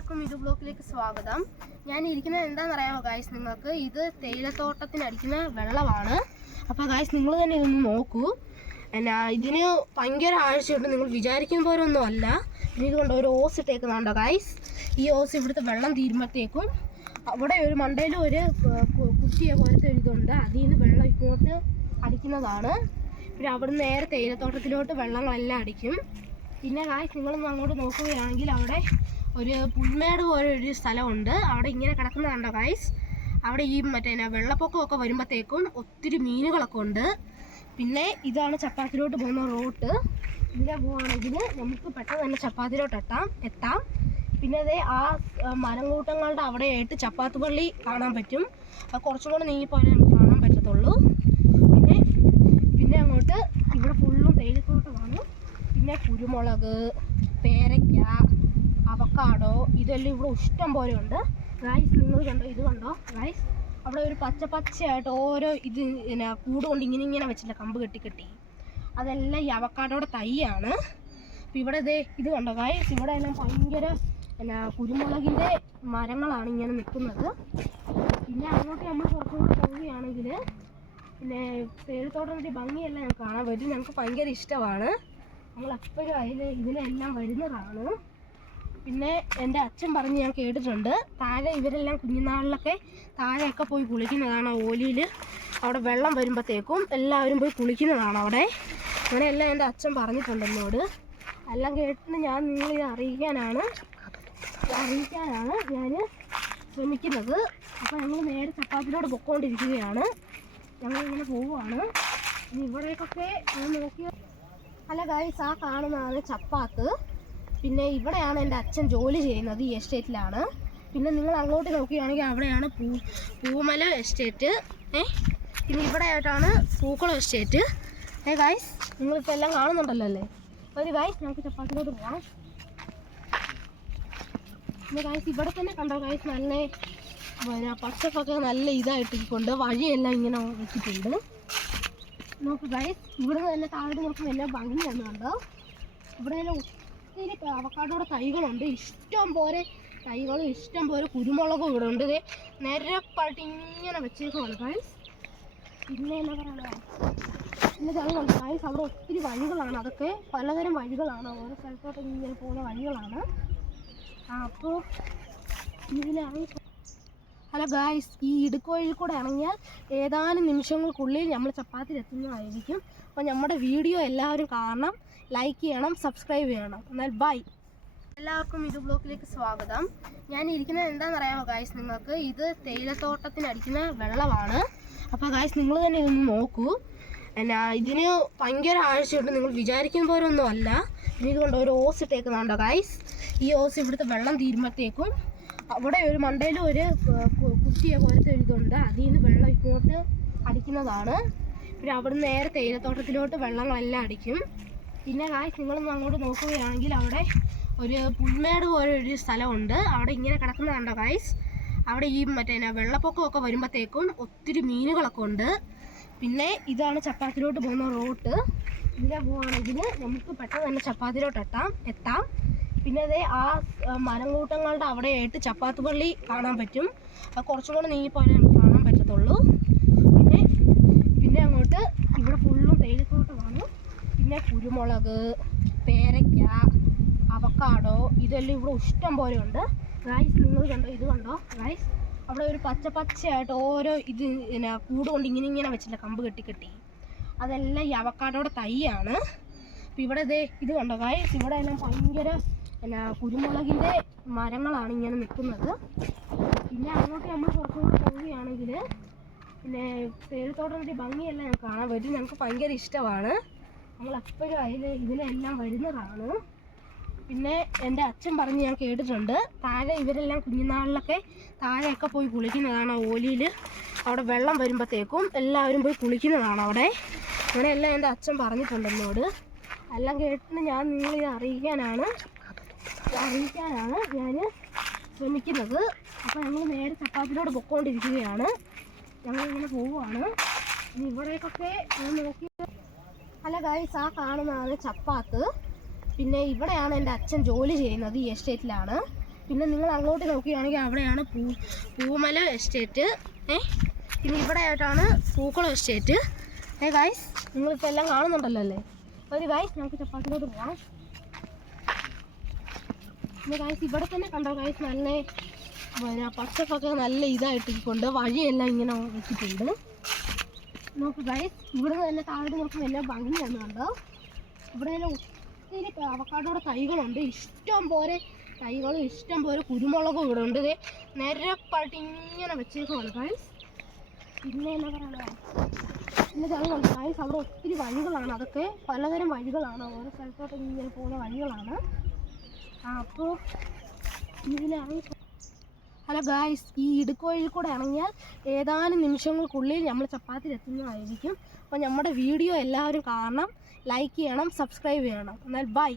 എല്ലാവർക്കും ഇത് ബ്ലോക്കിലേക്ക് സ്വാഗതം. ഞാൻ ഇരിക്കുന്നത് എന്താണെന്ന് അറിയാമോ ഗായ്സ് നിങ്ങൾക്ക് ഇത് തേയിലത്തോട്ടത്തിന് അടിക്കുന്ന വെള്ളമാണ്. അപ്പോൾ ഗായ്സ് നിങ്ങൾ തന്നെ ഇതൊന്ന് നോക്കൂ. എന്നാ ഇതിന് ഭയങ്കര ആഴ്ചയുണ്ട് നിങ്ങൾ വിചാരിക്കും പോലെ ഒന്നും അല്ല ഇതുകൊണ്ട് ഒരു ഓസ് ഇട്ടേക്കുന്നുണ്ടോ ഗായ്സ് ഈ ഓസ് ഇവിടുത്തെ വെള്ളം തീരുമ്പോഴത്തേക്കും അവിടെ ഒരു മണ്ടയിൽ ഒരു കുട്ടിയെ പോലത്തെ ഇതുണ്ട്. അതിൽ നിന്ന് വെള്ളം ഇങ്ങോട്ട് അടിക്കുന്നതാണ്. പിന്നെ അവിടെ നേരെ തേയിലത്തോട്ടത്തിലോട്ട് വെള്ളങ്ങളെല്ലാം അടിക്കും. പിന്നെ ഗായ്സ് നിങ്ങളൊന്ന് അങ്ങോട്ട് നോക്കുകയാണെങ്കിൽ അവിടെ ഒരു പുൽമേട് പോലെ ഒരു സ്ഥലമുണ്ട്. അവിടെ ഇങ്ങനെ കിടക്കുന്ന കണ്ടോ ഗായ്സ് അവിടെ ഈ മറ്റേ വെള്ളപ്പൊക്കമൊക്കെ വരുമ്പോഴത്തേക്കും ഒത്തിരി മീനുകളൊക്കെ ഉണ്ട്. പിന്നെ ഇതാണ് ചപ്പാത്തിലോട്ട് പോകുന്ന റോട്ട്. ഇതിലെ പോവുകയാണെങ്കിൽ നമുക്ക് പെട്ടെന്ന് തന്നെ ചപ്പാത്തിലോട്ട് എത്താം എത്താം. പിന്നെ അതേ ആ ആ, മരംകൂട്ടങ്ങളുടെ അവിടെയായിട്ട് ചപ്പാത്ത് പള്ളി കാണാൻ പറ്റും. അത് കുറച്ചും കൂടെ നീങ്ങിപ്പോലെ നമുക്ക് കാണാൻ പറ്റത്തുള്ളൂ. പിന്നെ പിന്നെ അങ്ങോട്ട് ഇവിടെ ഫുള്ളും തേയിലത്തോട്ടമാണ്. പിന്നെ കുരുമുളക് പേരയ്ക്ക അവക്കാടോ ഇതെല്ലാം ഇവിടെ ഇഷ്ടം പോലെ ഉണ്ട്. ഗൈസ് നിങ്ങൾ കണ്ടോ? ഇത് കണ്ടോ? ഗൈസ് അവിടെ ഒരു പച്ച പച്ചയായിട്ട് ഓരോ ഇത് പിന്നെ കൂട് കൊണ്ട് ഇങ്ങനെ ഇങ്ങനെ വെച്ചില്ല കമ്പ് കെട്ടി കെട്ടി. അതെല്ലാം ഈ അവക്കാടോടെ തൈയാണ്. അപ്പം ഇവിടെ ഇതേ ഇത് കണ്ടോ ഗൈസ് ഇവിടെ എല്ലാം ഭയങ്കര പിന്നെ കുരുമുളകിന്റെ മരങ്ങളാണ് ഇങ്ങനെ നിൽക്കുന്നത്. പിന്നെ അങ്ങോട്ട് നമ്മൾ കുറച്ചുകൂടെ പോവുകയാണെങ്കിൽ പിന്നെ തേയിലത്തോട്ടത്തിന്റെ ഭംഗിയെല്ലാം ഞങ്ങൾക്ക് കാണാൻ പറ്റും ഞങ്ങൾക്ക് ഭയങ്കര ഇഷ്ടമാണ്. നമ്മൾ എപ്പോഴും അതിൽ ഇതിലെല്ലാം വരുന്നതാണ്. പിന്നെ എന്റെ അച്ഛൻ പറഞ്ഞ് ഞാൻ കേട്ടിട്ടുണ്ട്. താഴെ ഇവരെല്ലാം കുഞ്ഞുനാളിലൊക്കെ താഴെയൊക്കെ പോയി കുളിക്കുന്നതാണ് ഓലിയിൽ. അവിടെ വെള്ളം വരുമ്പോഴത്തേക്കും എല്ലാവരും പോയി കുളിക്കുന്നതാണ് അവിടെ. അങ്ങനെയെല്ലാം എന്റെ അച്ഛൻ പറഞ്ഞിട്ടുണ്ട് എന്നോട്. എല്ലാം കേട്ടിട്ട് ഞാൻ നിങ്ങളിത് അറിയിക്കാനാണ്. അറിയിക്കാനാണ് ഞാൻ ശ്രമിക്കുന്നത്. അപ്പോൾ ഞങ്ങൾ നേരെ ചപ്പാത്തിനോട് പൊക്കോണ്ടിരിക്കുകയാണ്. ഞങ്ങൾ ഇങ്ങനെ പോവുകയാണ്. ഇനി ഇവിടേക്കൊക്കെ ഞാൻ നോക്കിയ? അല്ല ഗൈസ് ആ കാണുന്നതാണ് ചപ്പാത്ത്. പിന്നെ ഇവിടെയാണ് എന്റെ അച്ഛൻ ജോലി ചെയ്യുന്നത് ഈ എസ്റ്റേറ്റിലാണ്. പിന്നെ നിങ്ങൾ അങ്ങോട്ട് നോക്കുകയാണെങ്കിൽ അവിടെയാണ് പൂ പൂമല എസ്റ്റേറ്റ്. ഏ? പിന്നെ ഇവിടെ ആയിട്ടാണ് പൂക്കുളം എസ്റ്റേറ്റ്. ഏ ഗൈസ് നിങ്ങളിപ്പോൾ എല്ലാം കാണുന്നുണ്ടല്ലോ അല്ലേ? ഒരു ഗായ്സ് നമുക്ക് ചപ്പാത്തിലോട്ട് പോകാം പിന്നെ ഗായ്സ് ഇവിടെ തന്നെ കണ്ടോ ഗൈസ് നല്ല പിന്നെ പച്ചപ്പൊക്കെ നല്ല ഇതായിട്ടിരിക്കുന്നുണ്ട് വഴിയെല്ലാം ഇങ്ങനെ വെച്ചിട്ടുണ്ട്. നോക്ക് ഗൈസ് ഇവിടെ തന്നെ താഴെ നോക്കുമ്പോൾ എല്ലാം ഭംഗിയാണ് കണ്ടോ? ഇവിടെ എല്ലാം ഒത്തിരി അവക്കാടോടെ തൈകളുണ്ട്. ഇഷ്ടം പോലെ തൈകളും ഇഷ്ടം പോലെ കുരുമുളകും ഇവിടെ ഉണ്ട്. ദേ നിരപ്പായിട്ട് ഇങ്ങനെ വെച്ചേക്കുവാണ് ഗൈസ് പിന്നെ എന്നാ പറയുക പിന്നെ ഗൈസ് അവിടെ ഒത്തിരി വഴികളാണ്. അതൊക്കെ പലതരം വഴികളാണ്. ഓരോ സ്ഥലത്തോട്ട് ഇങ്ങനെ പോകുന്ന വഴികളാണ്. അപ്പോൾ ഇതിലാണ് ഹലോ ഗായ്സ് ഈ ഇടുക്കോയിൽ കൂടെ ഇറങ്ങിയാൽ ഏതാനും നിമിഷങ്ങൾക്കുള്ളിൽ നമ്മൾ ചപ്പാത്തിൽ എത്തുന്നതായിരിക്കും. അപ്പോൾ നമ്മുടെ വീഡിയോ എല്ലാവരും കാണണം ലൈക്ക് ചെയ്യണം സബ്സ്ക്രൈബ് ചെയ്യണം. എന്നാൽ ബൈ എല്ലാവർക്കും ഇത് ബ്ലോക്കിലേക്ക് സ്വാഗതം. ഞാൻ ഇരിക്കുന്നത് എന്താണെന്ന് അറിയാമോ ഗായ്സ് നിങ്ങൾക്ക്? ഇത് തേയിലത്തോട്ടത്തിന് അടിക്കുന്ന വെള്ളമാണ്. അപ്പോൾ ഗായ്സ് നിങ്ങൾ തന്നെ ഇതൊന്ന് നോക്കൂ. എന്നാ ഇതിന് ഭയങ്കര ആഴ്ചയുണ്ട് നിങ്ങൾ വിചാരിക്കുന്ന പോലെ ഒന്നും അല്ല ഇതുകൊണ്ട് ഒരു ഓസ് ഇട്ടേക്കുന്നുണ്ടോ ഗായ്സ്. ഈ ഓസ് ഇവിടുത്തെ വെള്ളം തീരുമ്പോഴത്തേക്കും അവിടെ ഒരു മണ്ടയിൽ ഒരു കുറ്റിയെ പോലത്തെ ഒരു ഇതുണ്ട്. അതിൽ നിന്ന് വെള്ളം ഇങ്ങോട്ട് അടിക്കുന്നതാണ്. പിന്നെ അവിടെ നേരെ തേയിലത്തോട്ടത്തിലോട്ട് വെള്ളങ്ങളെല്ലാം അടിക്കും. പിന്നെ കാശ് നിങ്ങളൊന്ന് അങ്ങോട്ട് നോക്കുകയാണെങ്കിൽ അവിടെ ഒരു പുൽമേട് പോലെ ഒരു സ്ഥലമുണ്ട്. അവിടെ ഇങ്ങനെ കിടക്കുന്ന കണ്ടോ ഗായ്സ് അവിടെ ഈ മറ്റേ വെള്ളപ്പൊക്കമൊക്കെ വരുമ്പോഴത്തേക്കും ഒത്തിരി മീനുകളൊക്കെ ഉണ്ട്. പിന്നെ ഇതാണ് ചപ്പാത്തിലോട്ട് പോകുന്ന റോട്ട്. ഇതിലെ പോവുകയാണെങ്കിൽ നമുക്ക് പെട്ടെന്ന് തന്നെ ചപ്പാത്തിലോട്ട് എത്താം. എത്താം. പിന്നെ അതേ ആ ആ, മരംകൂട്ടങ്ങളുടെ അവിടെയായിട്ട് ചപ്പാത്ത് പള്ളി കാണാൻ പറ്റും. അത് കുറച്ചും കൂടെ നീങ്ങിപ്പോയാലേ നമുക്ക് കാണാൻ പറ്റത്തുള്ളൂ. പിന്നെ പിന്നെ അങ്ങോട്ട് ഇവിടെ ഫുള്ളും തേയിലത്തോട്ടമാണ് പിന്നെ കുരുമുളക് പേരയ്ക്ക അവക്കാടോ ഇതെല്ലാം ഇവിടെ ഇഷ്ടം പോലെ ഉണ്ട്. ഗൈസ് നിങ്ങൾ കണ്ടോ? ഇത് കണ്ടോ? ഗൈസ് അവിടെ ഒരു പച്ച പച്ചയായിട്ട് ഓരോ ഇത് പിന്നെ കൂട് കൊണ്ട് ഇങ്ങനെ ഇങ്ങനെ വെച്ചില്ല കമ്പ് കെട്ടി കെട്ടി. അതെല്ലാം ഈ അവക്കാടോടെ തൈയാണ്. അപ്പോൾ ഇവിടെ ദേ ഇത് കണ്ടോ? ഗായ്സ് ഇവിടെ എല്ലാം ഭയങ്കര എന്നാ കുരുമുളകിന്റെ മരങ്ങളാണ് ഇങ്ങനെ നിൽക്കുന്നത്. പിന്നെ അങ്ങോട്ട് നമ്മൾ കുറച്ചുകൂടി പോവുകയാണെങ്കിൽ പിന്നെ തേയിലത്തോട്ടത്തിന്റെ ഭംഗിയെല്ലാം ഞങ്ങൾക്ക് കാണാൻ പറ്റും. ഞങ്ങൾക്ക് ഭയങ്കര ഇഷ്ടമാണ്. നമ്മൾ എപ്പോഴും അതിൽ ഇതിലെല്ലാം വരുന്നതാണ്. പിന്നെ എന്റെ അച്ഛൻ പറഞ്ഞ് ഞാൻ കേട്ടിട്ടുണ്ട് താഴെ ഇവരെല്ലാം കുഞ്ഞുനാളിലൊക്കെ താഴെയൊക്കെ പോയി കുളിക്കുന്നതാണ് ഓലിയിൽ. അവിടെ വെള്ളം വരുമ്പോഴത്തേക്കും എല്ലാവരും പോയി കുളിക്കുന്നതാണ് അവിടെ. അങ്ങനെയെല്ലാം എന്റെ അച്ഛൻ പറഞ്ഞിട്ടുണ്ട് എന്നോട് എല്ലാം കേട്ടിട്ട് ഞാൻ നിങ്ങളിത് അറിയിക്കാനാണ്. അറിയിക്കാനാണ്. ഞാൻ ശ്രമിക്കുന്നത്. അപ്പോൾ ഞങ്ങൾ നേരെ ചപ്പാത്തിലൂടെ പൊക്കോണ്ടിരിക്കുകയാണ്. ഞങ്ങൾ ഇങ്ങനെ പോവുകയാണ് ഇവിടേക്കൊക്കെ ഞാൻ നോക്കി. അല്ല ഗൈസ് ആ കാണുന്നതാണ് ചപ്പാത്ത്. പിന്നെ ഇവിടെയാണ് എന്റെ അച്ഛൻ ജോലി ചെയ്യുന്നത് ഈ എസ്റ്റേറ്റിലാണ്. പിന്നെ നിങ്ങൾ അങ്ങോട്ട് നോക്കുകയാണെങ്കിൽ അവിടെയാണ് പൂ പൂമല എസ്റ്റേറ്റ്. ഏ? പിന്നെ ഇവിടെ ആയിട്ടാണ് പൂക്കളം എസ്റ്റേറ്റ്. ഏ ഗൈസ് നിങ്ങളിപ്പോൾ എല്ലാം കാണുന്നുണ്ടല്ലോ അല്ലേ? ഒരു ഗൈസ് നമുക്ക് ചപ്പാത്തിലോട്ട് പോകാം ഗായ്സ് ഇവിടെ തന്നെ കണ്ടോ ഗായ്സ് നല്ല പച്ചപ്പൊക്കെ നല്ല ഇതായിട്ടിരിക്കുന്നുണ്ട് വഴിയെല്ലാം ഇങ്ങനെ വെച്ചിട്ടുണ്ട്. നോക്ക് ഗൈസ് ഇവിടെ തന്നെ താഴെ നോക്കുമ്പോൾ എല്ലാം ഭംഗിയാണ് കണ്ടോ. ഇവിടെ തന്നെ ഒത്തിരി അവക്കാടോടെ തൈകളുണ്ട്. ഇഷ്ടം പോലെ തൈകളും ഇഷ്ടം പോലെ കുരുമുളകും ഇവിടെ ഉണ്ട്. നിരപ്പായിട്ട് ഇങ്ങനെ വെച്ചേക്കുവാണ് ഗൈസ് പിന്നെ എന്നാ പറയുക പിന്നെ അവിടെ ഒത്തിരി വഴികളാണ്. അതൊക്കെ പലതരം വഴികളാണ്. ഓരോ സ്ഥലത്തോട്ട് ഇങ്ങനെ പോകുന്ന വഴികളാണ്. അപ്പോൾ ഹലോ ഗായ്സ് ഈ ഇടുക്കോയിൽ കൂടെ ഇറങ്ങിയാൽ ഏതാനും നിമിഷങ്ങൾക്കുള്ളിൽ നമ്മൾ ചപ്പാത്തിൽ എത്തുന്നതായിരിക്കും. അപ്പോൾ നമ്മുടെ വീഡിയോ എല്ലാവരും കാണണം ലൈക്ക് ചെയ്യണം സബ്സ്ക്രൈബ് ചെയ്യണം. എന്നാൽ ബൈ.